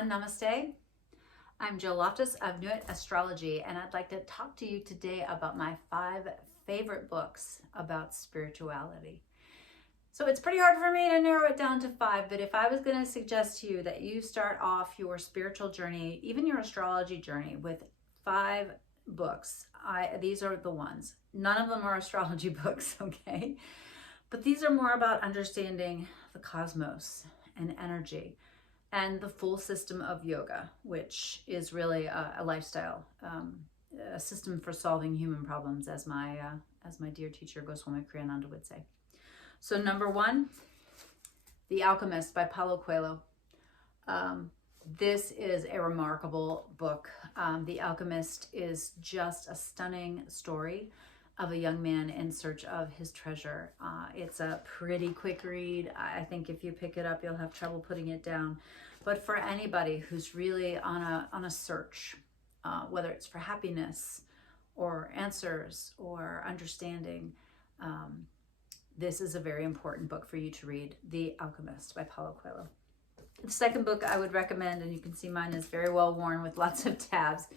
everyone, namaste. I'm Jill Loftus of Nuit Astrology, and I'd like to talk to you today about my 5 favorite books about spirituality. So it's pretty hard for me to narrow it down to 5, but if I was going to suggest to you that you start off your spiritual journey, even your astrology journey, with 5 books, these are the ones. None of them are astrology books, okay? But these are more about understanding the cosmos and energy and the full system of yoga, which is really a lifestyle, a system for solving human problems, as my dear teacher Goswami Kriyananda would say. So number 1, The Alchemist by Paulo Coehlo. This is a remarkable book. The Alchemist is just a stunning story of a young man in search of his treasure. It's a pretty quick read. I think if you pick it up, you'll have trouble putting it down. But for anybody who's really on a search, whether it's for happiness or answers or understanding, this is a very important book for you to read, The Alchemist by Paulo Coelho. The second book I would recommend, and you can see mine is very well worn with lots of tabs,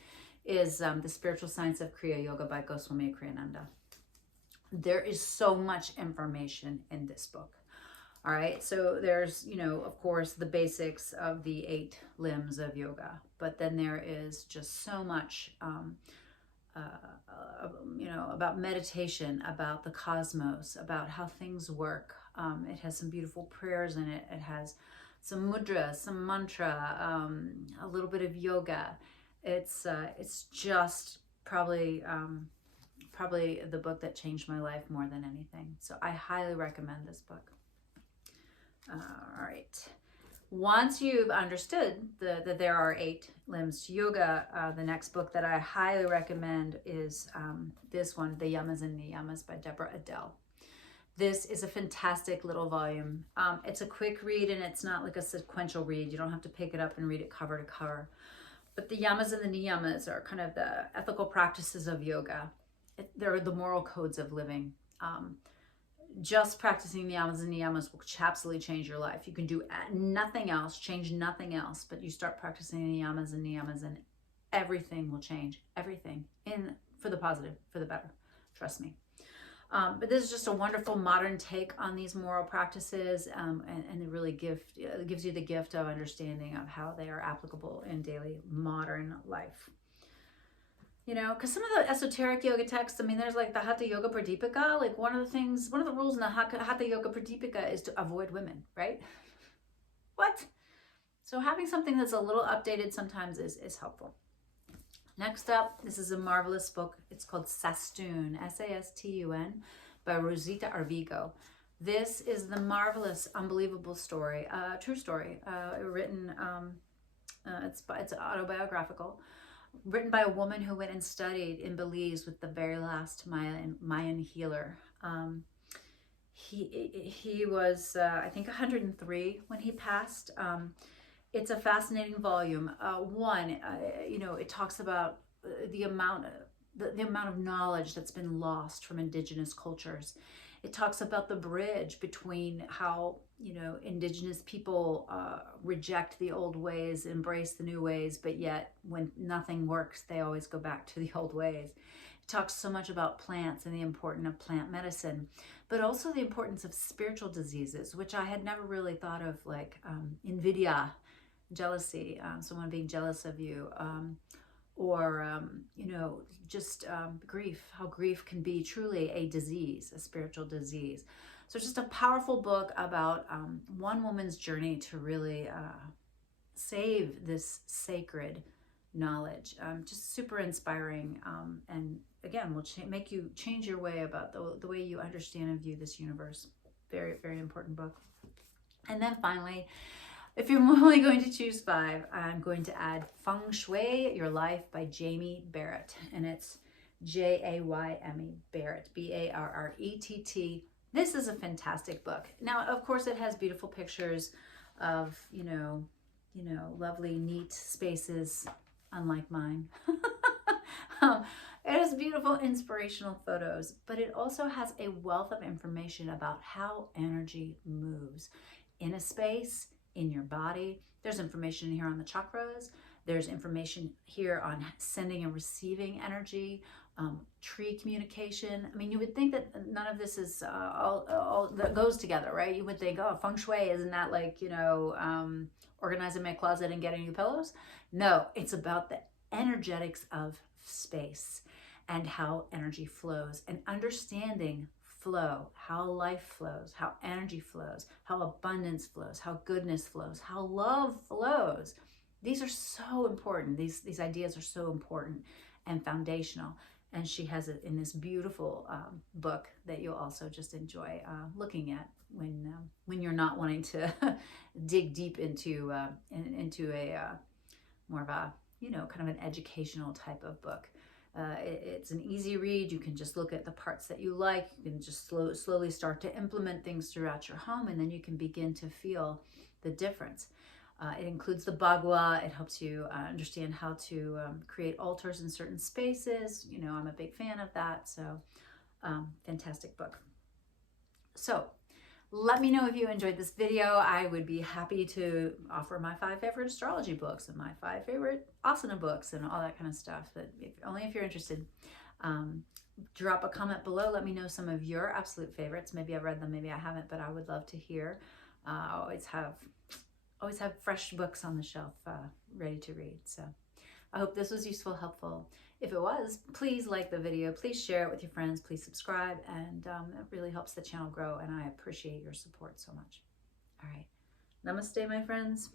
is The Spiritual Science of Kriya Yoga by Goswami Kriyananda. There is so much information in this book. All right, so there's, of course, the basics of the 8 limbs of yoga, but then there is just so much, about meditation, about the cosmos, about how things work. It has some beautiful prayers in it. It has some mudra, some mantra, a little bit of yoga. It's just probably the book that changed my life more than anything. So I highly recommend this book. All right. Once you've understood that there are 8 limbs to yoga, the next book that I highly recommend is this one, Theyamas and Niyamas by Deborah Adele. This is a fantastic little volume. It's a quick read, and it's not like a sequential read. You don't have to pick it up and read it cover to cover. But the Yamas and the Niyamas are kind of the ethical practices of yoga. They're the moral codes of living. Just practicing the Yamas and Niyamas will absolutely change your life. You can do nothing else, change nothing else, but you start practicing the Yamas and Niyamas and everything will change. Everything for the positive, for the better. Trust me. But this is just a wonderful modern take on these moral practices, and it really gives you the gift of understanding of how they are applicable in daily modern life. Because some of the esoteric yoga texts, there's like the Hatha Yoga Pradipika. Like one of the rules in the Hatha Yoga Pradipika is to avoid women, right? What? So having something that's a little updated sometimes is helpful. Next up, this is a marvelous book. It's called Sastoon, Sastun, by Rosita Arvigo. This is the marvelous, unbelievable story, true story, written, it's autobiographical, written by a woman who went and studied in Belize with the very last Mayan healer. He was, I think, 103 when he passed. It's a fascinating volume. It talks about the amount of knowledge that's been lost from indigenous cultures. It talks about the bridge between how, indigenous people reject the old ways, embrace the new ways, but yet when nothing works, they always go back to the old ways. It talks so much about plants and the importance of plant medicine, but also the importance of spiritual diseases, which I had never really thought of, like invidia, jealousy, someone being jealous of you, or grief, how grief can be truly a disease, a spiritual disease. So it's just a powerful book about one woman's journey to really save this sacred knowledge. Just super inspiring, and again, will make you change your way about the way you understand and view this universe. Very, very important book. And then finally, if you're only going to choose 5, I'm going to add Feng Shui, Your Life by Jayme Barratt. And it's Jayme Barratt, Barrett. This is a fantastic book. Now, of course, it has beautiful pictures of, lovely, neat spaces, unlike mine. It has beautiful, inspirational photos, but it also has a wealth of information about how energy moves in a space, in your body. There's information here on the chakras. There's information here on sending and receiving energy, tree communication. I mean, you would think that none of this is all that goes together, right? You would think, oh, Feng Shui, isn't that like, you know, organizing my closet and getting new pillows? No, it's about the energetics of space and how energy flows, and understanding flow, how life flows, how energy flows, how abundance flows, how goodness flows, how love flows. These are so important. These ideas are so important and foundational. And she has it in this beautiful book that you'll also just enjoy looking at when you're not wanting to dig deep into a more of a, you know, kind of an educational type of book. It's an easy read. You can just look at the parts that you like. You can just slowly start to implement things throughout your home, and then you can begin to feel the difference. It includes the Bagua. It helps you understand how to create altars in certain spaces. You know, I'm a big fan of that. So, fantastic book. So, let me know if you enjoyed this video. I would be happy to offer my 5 favorite astrology books and my 5 favorite asana books and all that kind of stuff. But only if you're interested. Drop a comment below. Let me know some of your absolute favorites. Maybe I've read them, maybe I haven't, but I would love to hear. I always have fresh books on the shelf ready to read. So I hope this was useful, helpful. If it was, please like the video, please share it with your friends, please subscribe, and it really helps the channel grow, and I appreciate your support so much. All right. Namaste, my friends.